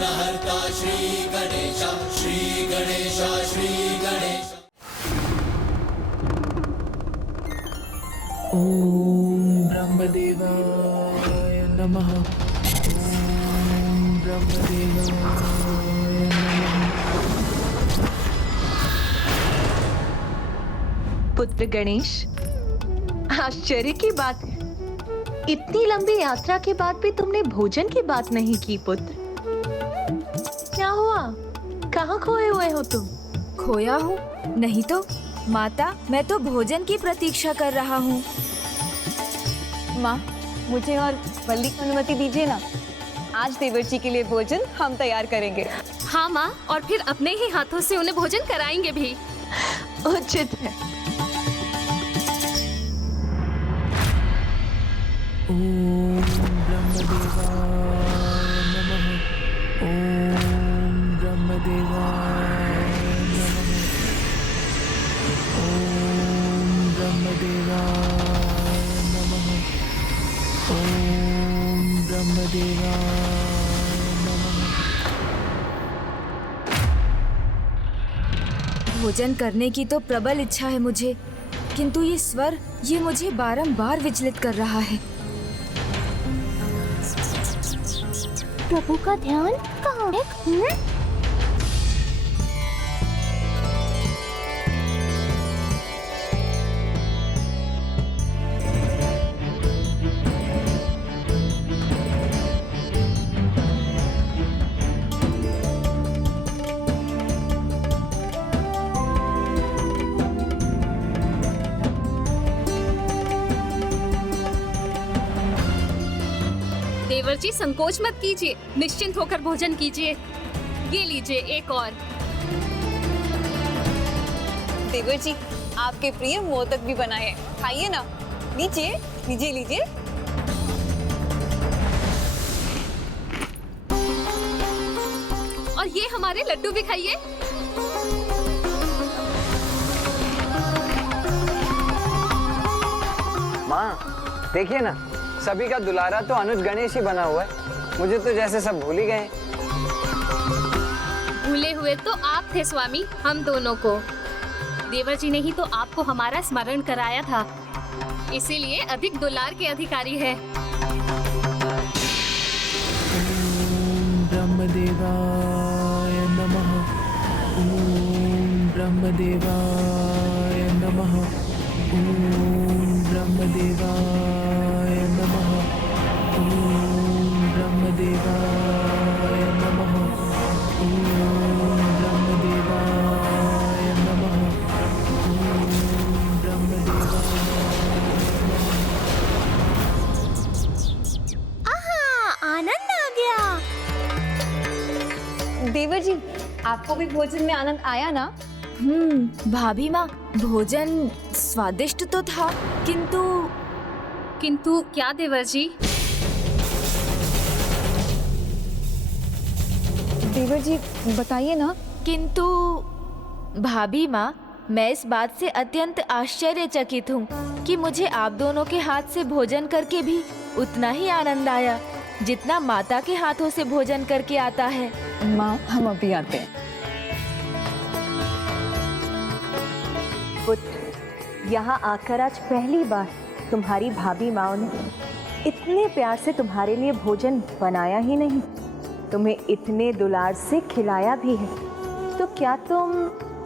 विघ्नहर्ता श्री गणेश, श्री गणेश, श्री गणेश। ओम ब्रह्मदेवाय नमः। ओम ब्रह्मदेवाय नमः। पुत्र गणेश, आश्चर्य की बात है, इतनी लंबी यात्रा के बाद भी तुमने भोजन की बात नहीं की पुत्र। क्या हुआ? कहाँ खोए हुए हो तुम? खोया हूँ? नहीं तो माता, मैं तो भोजन की प्रतीक्षा कर रहा हूँ। माँ, मुझे और वल्ली को अनुमति दीजिए ना। आज देवर जी के लिए भोजन हम तैयार करेंगे। हाँ माँ, और फिर अपने ही हाथों से उन्हें भोजन कराएंगे भी। उचित है। ओम ब्रह्मदेवाय नमः। ओम ब्रह्मदेवाय नमः। ओम ब्रह्मदेवाय नमः। ओम ब्रह्मदेवाय नमः। भोजन करने की तो प्रबल इच्छा है मुझे, किंतु ये स्वर मुझे बारंबार विचलित कर रहा है। प्रभु का ध्यान कहाँ है? देवर जी संकोच मत कीजिए, निश्चिंत होकर भोजन कीजिए। ये लीजिए एक और। देवर जी, आपके प्रिय मोदक भी बनाए हैं, खाइए ना। लीजिए लीजिए लीजिए। और ये हमारे लड्डू भी खाइए। माँ, देखिए ना, सभी का दुलारा तो अनुज गणेश ही बना हुआ है। मुझे तो जैसे सब भूल ही गए। भूले हुए तो आप थे स्वामी, हम दोनों को। देवर जी ने ही तो आपको हमारा स्मरण कराया था, इसीलिए अधिक दुलार के अधिकारी है। ओम ब्रह्मदेवाय नमः। ओम ब्रह्मदेवाय नमः। ओम ब्रह्मदेवाय नमः। ओम ब्रह्मदेवाय नमः। ओम ब्रह्मदेवाय नमः। ओम ब्रह्मदेवाय। आहा, आनंद आ गया। देवर जी, आपको भी भोजन में आनंद आया ना? भाभी माँ, भोजन स्वादिष्ट तो था, किंतु क्या देवर जी? देवर जी बताइए ना। किंतु भाभी माँ, मैं इस बात से अत्यंत आश्चर्यचकित हूँ कि मुझे आप दोनों के हाथ से भोजन करके भी उतना ही आनंद आया जितना माता के हाथों से भोजन करके आता है। माँ, हम अभी आते हैं। पुत्र, यहाँ आकर आज पहली बार तुम्हारी भाभी माँ ने इतने प्यार से तुम्हारे लिए भोजन बनाया ही नहीं, तुम्हें इतने दुलार से खिलाया भी है। तो क्या तुम?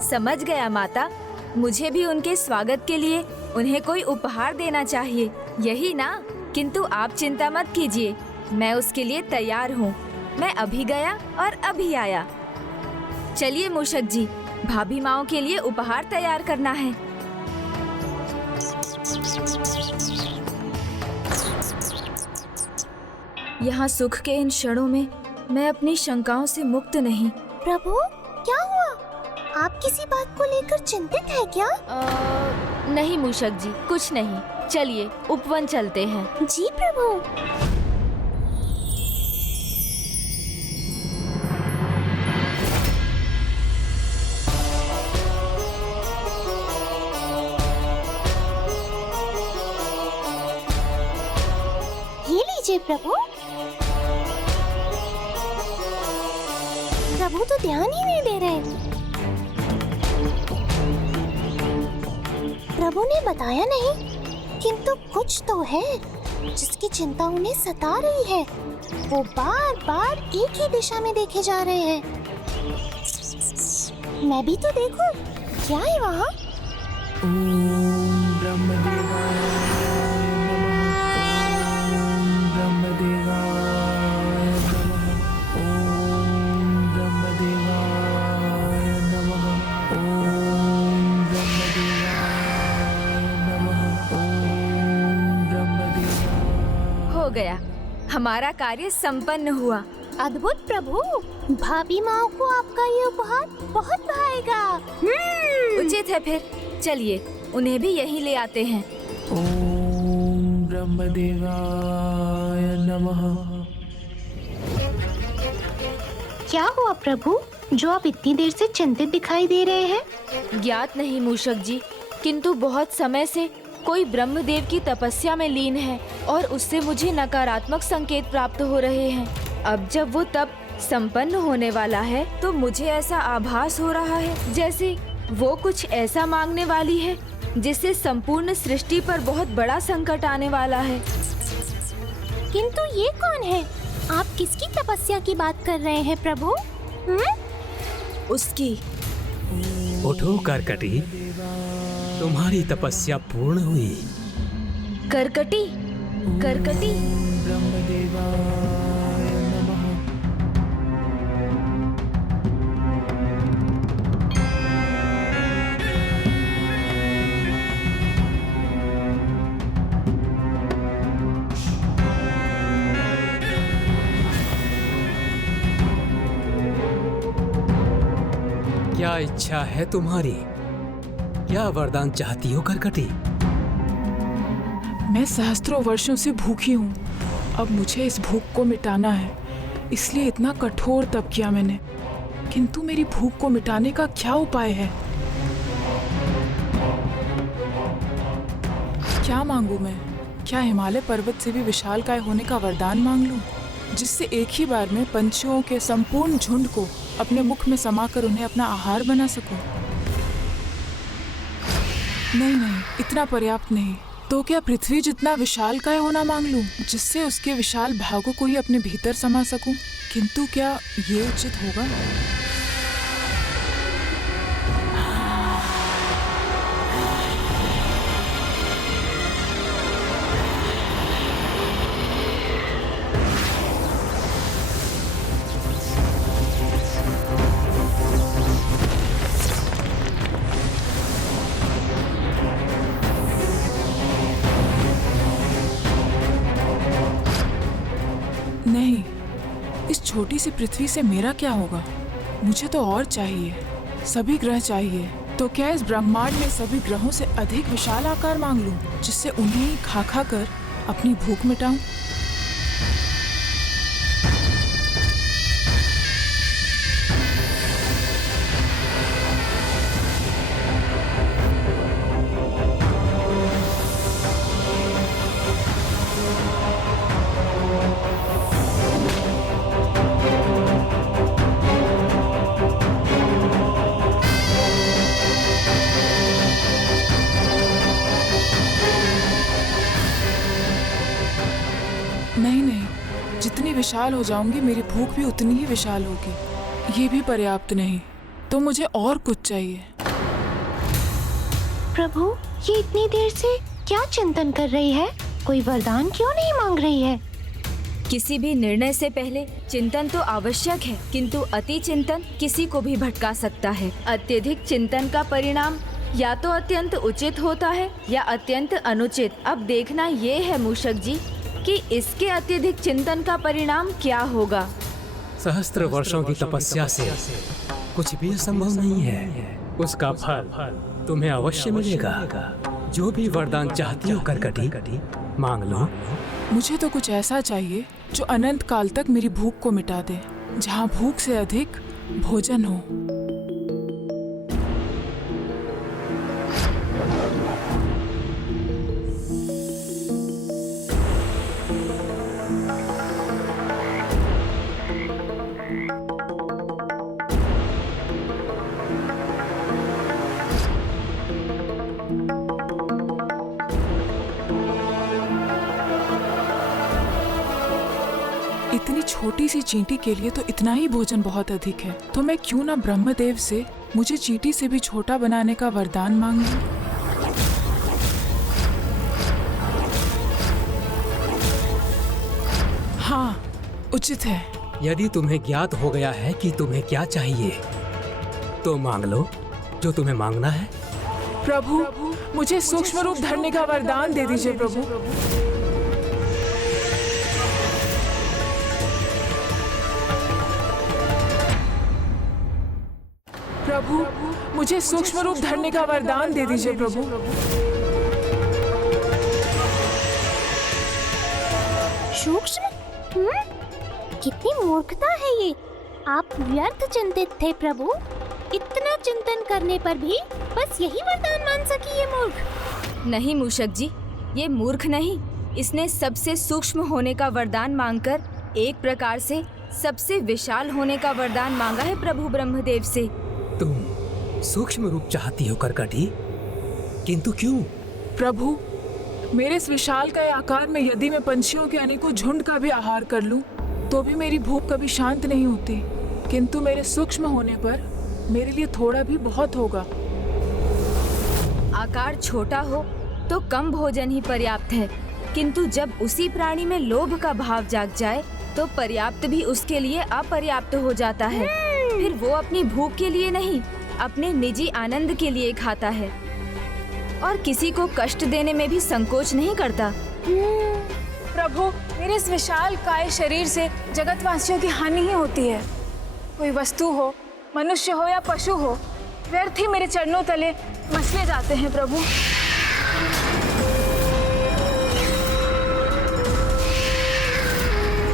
समझ गया माता, मुझे भी उनके स्वागत के लिए उन्हें कोई उपहार देना चाहिए, यही ना? किंतु आप चिंता मत कीजिए, मैं उसके लिए तैयार हूँ। मैं अभी गया और अभी आया। चलिए मूषक जी, भाभी माओ के लिए उपहार तैयार करना है। यहाँ सुख के इन क्षणों में मैं अपनी शंकाओं से मुक्त नहीं। प्रभु, क्या हुआ? आप किसी बात को लेकर चिंतित है क्या? नहीं मूषक जी, कुछ नहीं। चलिए उपवन चलते हैं। जी प्रभु। ये लीजिए प्रभु। प्रभु तो ध्यान ही नहीं दे रहे। प्रभु ने बताया नहीं, किंतु कुछ तो है जिसकी चिंता उन्हें सता रही है। वो बार बार एक ही दिशा में देखे जा रहे हैं। मैं भी तो देखूं, क्या है वहाँ? ओम ब्रह्मदेवाय नमः। ओम ब्रह्मदेवाय नमः। ओम ब्रह्मदेवाय नमः। ओम ब्रह्मदेवाय। हो गया, हमारा कार्य संपन्न हुआ। अद्भुत प्रभु, भाभी माँ को आपका ये उपहार बहुत भाएगा। उचित है, फिर चलिए उन्हें भी यहीं ले आते हैं। ओम ब्रह्मदेवाय नमः। क्या हुआ प्रभु, जो आप इतनी देर से चिंतित दिखाई दे रहे हैं? ज्ञात नहीं मूषक जी, किंतु बहुत समय से कोई ब्रह्मदेव की तपस्या में लीन है और उससे मुझे नकारात्मक संकेत प्राप्त हो रहे हैं। अब जब वो तप संपन्न होने वाला है तो मुझे ऐसा आभास हो रहा है जैसे वो कुछ ऐसा मांगने वाली है जिससे संपूर्ण सृष्टि पर बहुत बड़ा संकट आने वाला है। किंतु ये कौन है? आप किसकी तपस्या की बात कर रहे हैं प्रभु? उसकी। उठो करकटी, तुम्हारी तपस्या पूर्ण हुई। करकटी, करकटी। ब्रह्मदेवाय नमः। क्या इच्छा है तुम्हारी? क्या वरदान चाहती हो करकटी? मैं सहस्त्रों वर्षों से भूखी हूँ। अब मुझे इस भूख को मिटाना है, इसलिए इतना कठोर तप किया मैंने। किंतु मेरी भूख को मिटाने का क्या उपाय है? क्या मांगू मैं? क्या हिमालय पर्वत से भी विशालकाय होने का वरदान मांग लूं, जिससे एक ही बार में पंछियों के संपूर्ण झुंड को अपने मुख में समाकर उन्हें अपना आहार बना सकूं? नहीं नहीं, इतना पर्याप्त नहीं। तो क्या पृथ्वी जितना विशालकाय होना मांग लूं, जिससे उसके विशाल भागों को ही अपने भीतर समा सकूं? किंतु क्या ये उचित होगा? नहीं, इस छोटी सी पृथ्वी से मेरा क्या होगा? मुझे तो और चाहिए, सभी ग्रह चाहिए। तो क्या इस ब्रह्मांड में सभी ग्रहों से अधिक विशाल आकार मांग लूं, जिससे उन्हें ही खा खा कर अपनी भूख मिटाऊं? नहीं नहीं, जितनी विशाल हो जाऊंगी मेरी भूख भी उतनी ही विशाल होगी। ये भी पर्याप्त नहीं, तो मुझे और कुछ चाहिए। प्रभु, ये इतनी देर से क्या चिंतन कर रही है? कोई वरदान क्यों नहीं मांग रही है? किसी भी निर्णय से पहले चिंतन तो आवश्यक है, किंतु अति चिंतन किसी को भी भटका सकता है। अत्यधिक चिंतन का परिणाम या तो अत्यंत उचित होता है या अत्यंत अनुचित। अब देखना ये है मूषक जी कि इसके अत्यधिक चिंतन का परिणाम क्या होगा। सहस्त्र वर्षों की तपस्या से कुछ भी असंभव नहीं है। उसका फल तुम्हें अवश्य मिलेगा। जो भी वरदान चाहती हो करकटी, मांग लो। मुझे तो कुछ ऐसा चाहिए जो अनंत काल तक मेरी भूख को मिटा दे, जहाँ भूख से अधिक भोजन हो। इतनी छोटी सी चींटी के लिए तो इतना ही भोजन बहुत अधिक है। तो मैं क्यों ना ब्रह्मदेव से मुझे चींटी से भी छोटा बनाने का वरदान मांग लूं। हाँ, उचित है। यदि तुम्हें ज्ञात हो गया है कि तुम्हें क्या चाहिए, तो मांग लो जो तुम्हें मांगना है। प्रभु, मुझे सूक्ष्म रूप धरने का वरदान दे दीजिए प्रभु। प्रभु, मुझे सूक्ष्म रूप धरने का वरदान दे दीजिए प्रभु। सूक्ष्म? कितनी मूर्खता है ये। आप व्यर्थ चिंतित थे प्रभु। इतना चिंतन करने पर भी बस यही वरदान मान सकी ये मूर्ख। नहीं मूषक जी, ये मूर्ख नहीं, इसने सबसे सूक्ष्म होने का वरदान मांगकर एक प्रकार से सबसे विशाल होने का वरदान मांगा है प्रभु ब्रह्मदेव से। तुम सूक्ष्म रूप चाहती हो करकटी, किंतु क्यों? प्रभु, मेरे इस विशाल का आकार में यदि मैं पंछियों के अनेकों झुंड का भी आहार कर लूं, तो भी मेरी भूख कभी शांत नहीं होती। किंतु मेरे सूक्ष्म होने पर मेरे लिए थोड़ा भी बहुत होगा। आकार छोटा हो तो कम भोजन ही पर्याप्त है, किंतु जब उसी प्राणी में लोभ का भाव जाग जाए तो पर्याप्त भी उसके लिए अपर्याप्त हो जाता है। फिर वो अपनी भूख के लिए नहीं, अपने निजी आनंद के लिए खाता है और किसी को कष्ट देने में भी संकोच नहीं करता। प्रभु, मेरे इस विशाल काय शरीर से जगतवासियों की हानि ही होती है। कोई वस्तु हो, मनुष्य हो या पशु हो, व्यर्थ ही मेरे चरणों तले मसले जाते हैं प्रभु।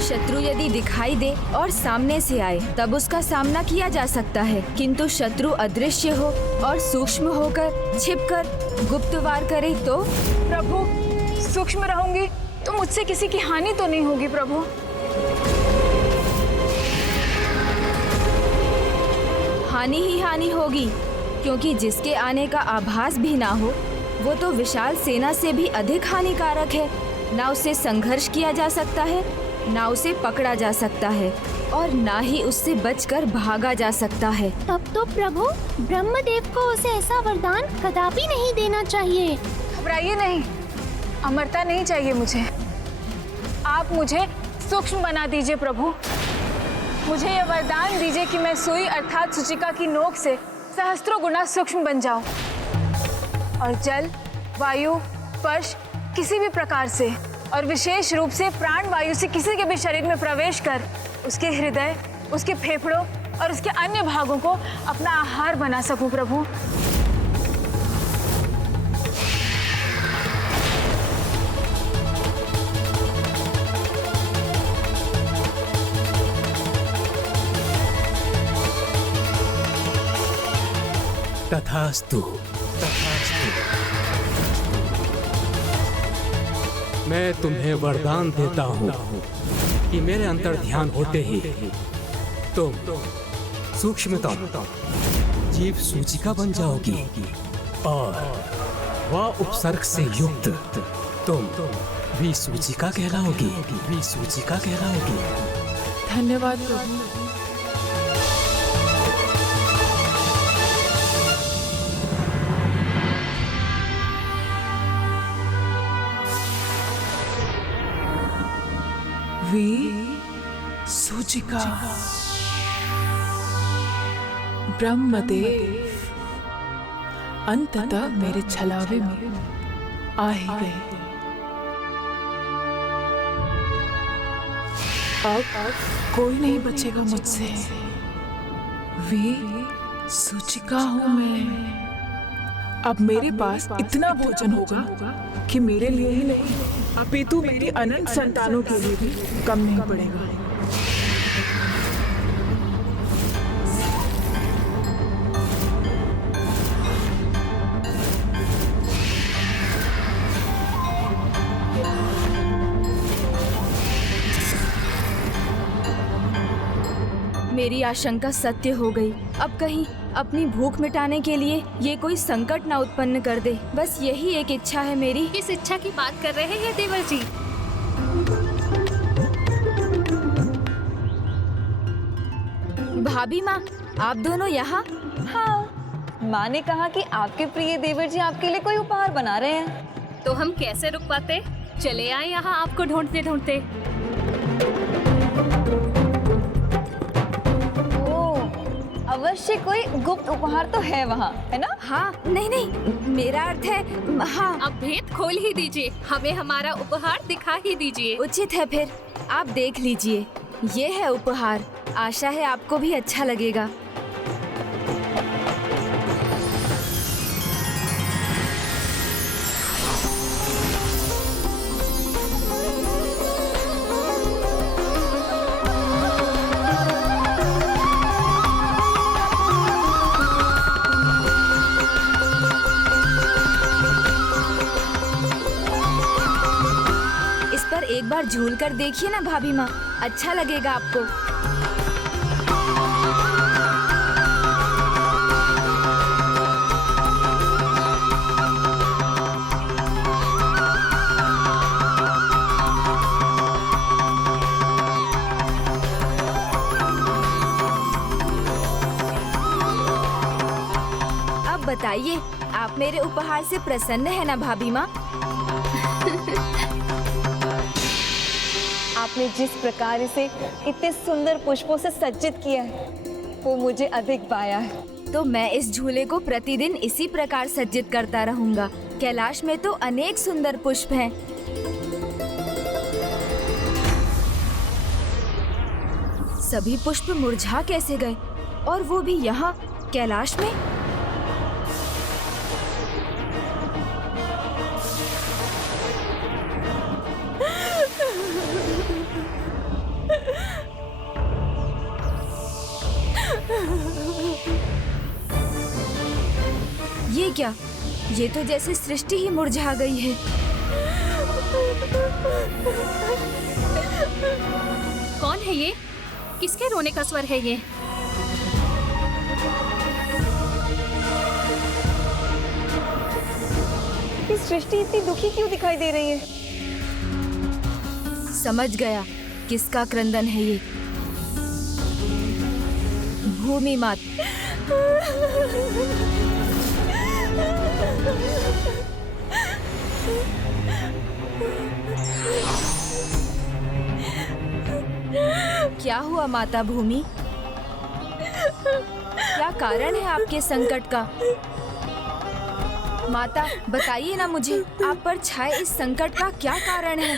शत्रु यदि दिखाई दे और सामने से आए तब उसका सामना किया जा सकता है, किंतु शत्रु अदृश्य हो और सूक्ष्म होकर छिपकर गुप्त वार करे तो? प्रभु, सूक्ष्म रहूंगी तो मुझसे किसी की हानि तो नहीं होगी प्रभु। हानि ही हानि होगी, क्योंकि जिसके आने का आभास भी ना हो वो तो विशाल सेना से भी अधिक हानिकारक है। ना उससे संघर्ष किया जा सकता है, ना उसे पकड़ा जा सकता है और ना ही उससे बचकर भागा जा सकता है। तब तो प्रभु ब्रह्मदेव को उसे ऐसा वरदान कदापि नहीं देना चाहिए। घबराइए नहीं, अमरता नहीं चाहिए मुझे। आप मुझे सूक्ष्म बना दीजिए प्रभु। मुझे यह वरदान दीजिए कि मैं सुई अर्थात सूचिका की नोक से सहस्त्रों गुना सूक्ष्म बन जाऊं और जल, वायु, स्पर्श किसी भी प्रकार से और विशेष रूप से प्राण वायु से किसी के भी शरीर में प्रवेश कर उसके हृदय, उसके फेफड़ों और उसके अन्य भागों को अपना आहार बना सकूं प्रभु। तथास्तु। मैं तुम्हें वरदान देता हूँ कि मेरे अंतर ध्यान होते ही तुम सूक्ष्मतम जीव सूचिका बन जाओगी और वह उपसर्ग से युक्त तुम भी सूचिका कहलाओगी, भी सूचिका कहलाओगी। धन्यवाद प्रभु। सूचिका। ब्रह्मदेव अंततः मेरे छलावे में आ ही गए। अब कोई नहीं बचेगा मुझसे। वे सूचिका हूँ मैं। अब मेरे पास इतना भोजन होगा कि मेरे लिए ही नहीं अपितु मेरी अनंत संतानों के लिए भी कम नहीं पड़ेगा। मेरी आशंका सत्य हो गई। अब कहीं अपनी भूख मिटाने के लिए ये कोई संकट ना उत्पन्न कर दे। बस यही एक इच्छा है मेरी। किस इच्छा की बात कर रहे हैं देवर जी? भाभी माँ, आप दोनों यहाँ? हाँ, माँ ने कहा कि आपके प्रिय देवर जी आपके लिए कोई उपहार बना रहे हैं। तो हम कैसे रुक पाते? चले आए यहाँ आपको ढूंढते ढूंढते। ओह, अवश्य कोई गुप्त उपहार तो है वहाँ, है ना? हाँ, नहीं नहीं, मेरा अर्थ है हाँ। अब भेद खोल ही दीजिए, हमें हमारा उपहार दिखा ही दीजिए। उचित है फिर, आप देख लीजिए। ये है उपहार, आशा है आपको भी अच्छा लगेगा। इस पर एक बार झूल कर देखिए ना भाभी माँ, अच्छा लगेगा आपको। अब बताइए, आप मेरे उपहार से प्रसन्न है ना भाभी माँ? आपने जिस प्रकार इसे इतने सुंदर पुष्पों से सज्जित किया है, वो मुझे अधिक भाया है। तो मैं इस झूले को प्रतिदिन इसी प्रकार सज्जित करता रहूंगा। कैलाश में तो अनेक सुंदर पुष्प हैं। सभी पुष्प मुरझा कैसे गए, और वो भी यहाँ कैलाश में? ये क्या? ये तो जैसे सृष्टि ही मुरझा गई है। कौन है ये? किसके रोने का स्वर है ये? ये सृष्टि इतनी दुखी क्यों दिखाई दे रही है? समझ गया किसका क्रंदन है ये। भूमि माता। क्या हुआ माता भूमि? क्या कारण है आपके संकट का? माता बताइए ना मुझे, आप पर छाए इस संकट का क्या कारण है?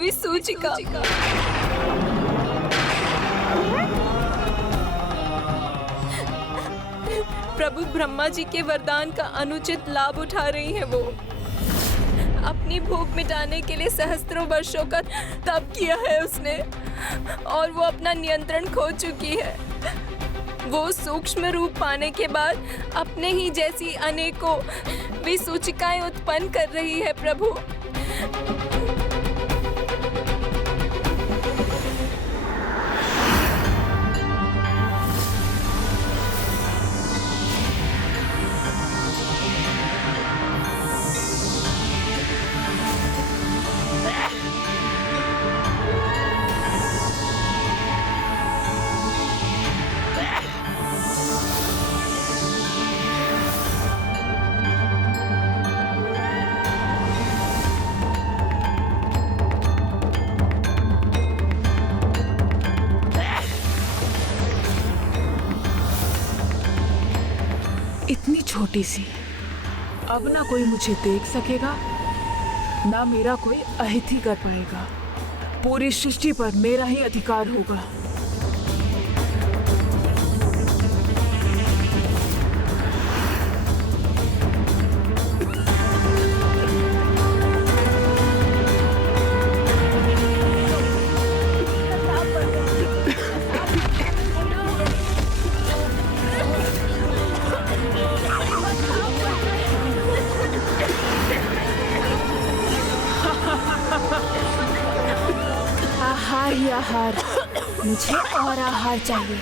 विसूचिका। प्रभु ब्रह्मा जी के वरदान का अनुचित लाभ उठा रही है वो। अपनी भूख मिटाने के लिए सहस्त्रों वर्षों का तप किया है उसने, और वो अपना नियंत्रण खो चुकी है। वो सूक्ष्म रूप पाने के बाद अपने ही जैसी अनेकों विसूचिकाएं उत्पन्न कर रही है प्रभु। इतनी छोटी सी, अब ना कोई मुझे देख सकेगा, ना मेरा कोई अहिति कर पाएगा। पूरी सृष्टि पर मेरा ही अधिकार होगा। आहार ही आहार, मुझे और आहार चाहिए।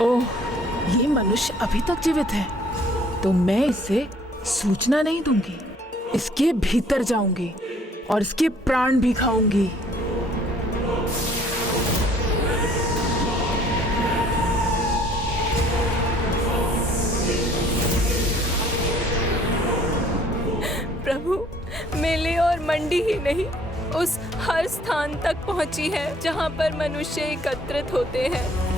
ओह, ये मनुष्य अभी तक जीवित है तो मैं इसे सूचना नहीं दूंगी। इसके भीतर जाऊंगी और इसके प्राण भी खाऊंगी। प्रभु, मेले और मंडी ही नहीं, उस हर स्थान तक पहुंची है जहां पर मनुष्य एकत्रित होते हैं।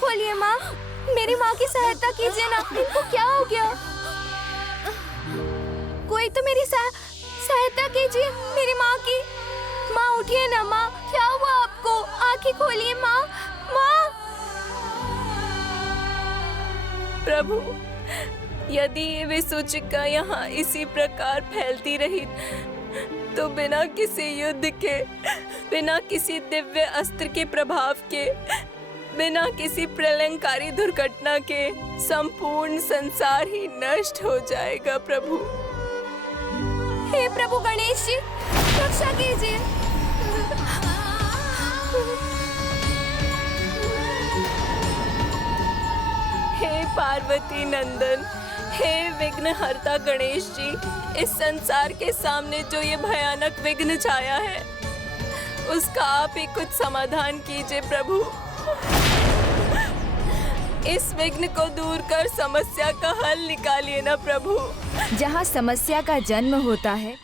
खोलिए माँ, मेरी माँ की सहायता कीजिए ना। इनको क्या हो गया? कोई तो मेरी सहायता कीजिए, मेरी माँ की। माँ उठिए ना माँ, क्या हुआ आपको? आंखें खोलिए माँ। माँ। प्रभु, यदि ये विसूचिका यहाँ इसी प्रकार फैलती रही तो बिना किसी युद्ध के, बिना किसी दिव्य अस्त्र के प्रभाव के, बिना किसी प्रलयंकारी दुर्घटना के संपूर्ण संसार ही नष्ट हो जाएगा। प्रभु, हे प्रभु गणेश जी, रक्षा कीजिए। हे पार्वती नंदन, हे विघ्नहर्ता गणेश जी, इस संसार के सामने जो ये भयानक विघ्न छाया है, उसका आप ही कुछ समाधान कीजिए प्रभु। इस विघ्न को दूर कर समस्या का हल निकालिए ना प्रभु। जहाँ समस्या का जन्म होता है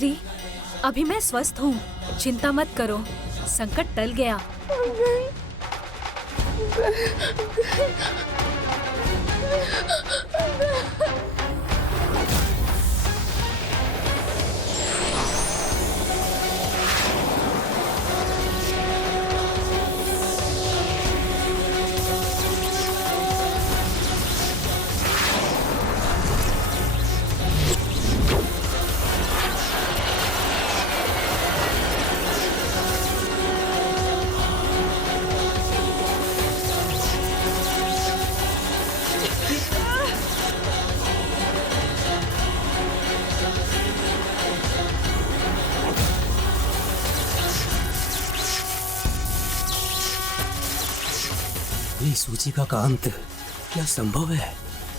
पुत्री, अभी मैं स्वस्थ हूँ, चिंता मत करो, संकट टल गया। विसूचिका का अंत क्या संभव है?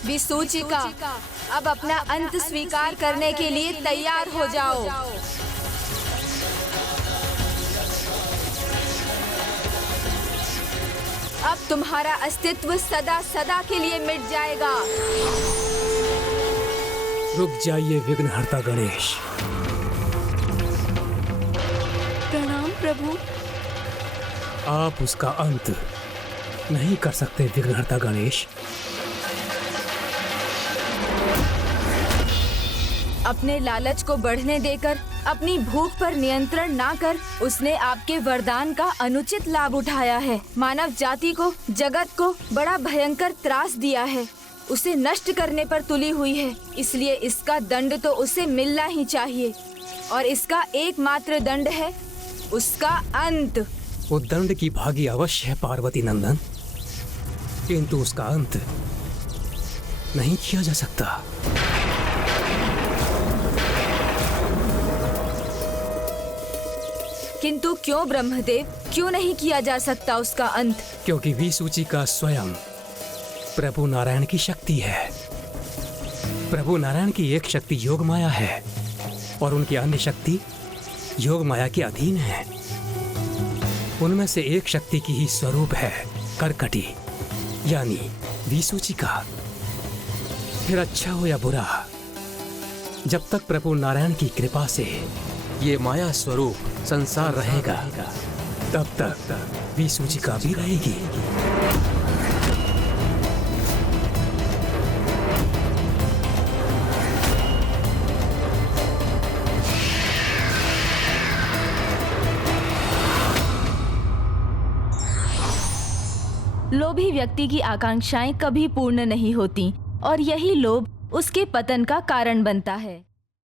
विसूचिका, अब अपना अंत स्वीकार करने के लिए तैयार हो जाओ। अब तुम्हारा अस्तित्व सदा सदा के लिए मिट जाएगा। रुक जाइए विघ्नहर्ता गणेश। प्रणाम प्रभु। आप उसका अंत नहीं कर सकते विघ्नहर्ता गणेश। अपने लालच को बढ़ने देकर अपनी भूख पर नियंत्रण ना कर उसने आपके वरदान का अनुचित लाभ उठाया है। मानव जाति को, जगत को बड़ा भयंकर त्रास दिया है, उसे नष्ट करने पर तुली हुई है। इसलिए इसका दंड तो उसे मिलना ही चाहिए और इसका एकमात्र दंड है उसका अंत। वो दंड की भागी अवश्य है पार्वती नंदन, किंतु उसका अंत नहीं किया जा सकता। किंतु क्यों ब्रह्मदेव, क्यों नहीं किया जा सकता उसका अंत? क्योंकि विसूचिका स्वयं प्रभु नारायण की शक्ति है। प्रभु नारायण की एक शक्ति योग माया है और उनकी अन्य शक्ति योग माया के अधीन है। उनमें से एक शक्ति की ही स्वरूप है करकटी, यानी विसूचिका। फिर अच्छा हो या बुरा, जब तक प्रभु नारायण की कृपा से ये माया स्वरूप संसार रहेगा, तब तक विसूचिका भी रहेगी। लोभी व्यक्ति की आकांक्षाएं कभी पूर्ण नहीं होती और यही लोभ उसके पतन का कारण बनता है।